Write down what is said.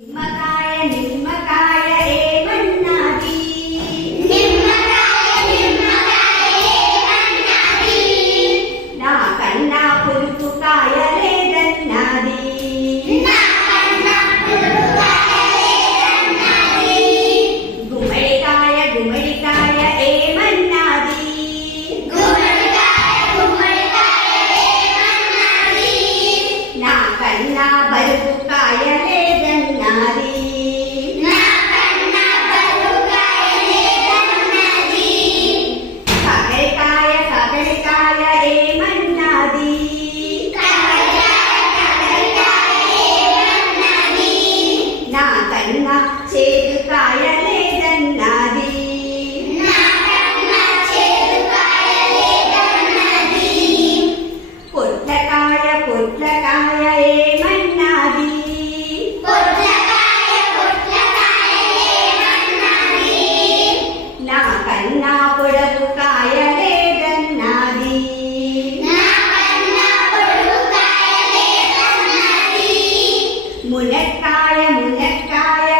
నిమ్మకాయ నిమ్మకాయ ఏమన్నది నాకన్నా పులుపు కాయ లేదన్నది గుమ్మడికాయ గుమ్మడికాయ ఏమన్నది నాకన్నా బరువు కాయ లేదన్నది కాకరకాయ కాకరకాయ ఏమన్నది నాకన్నా చేదు కాయ లేదన్నది పొట్లకాయ పొట్లకాయ ఏమన్నది నాకన్నా పొడవు కాయ లేదన్నది మునక్కాయ మునక్కాయ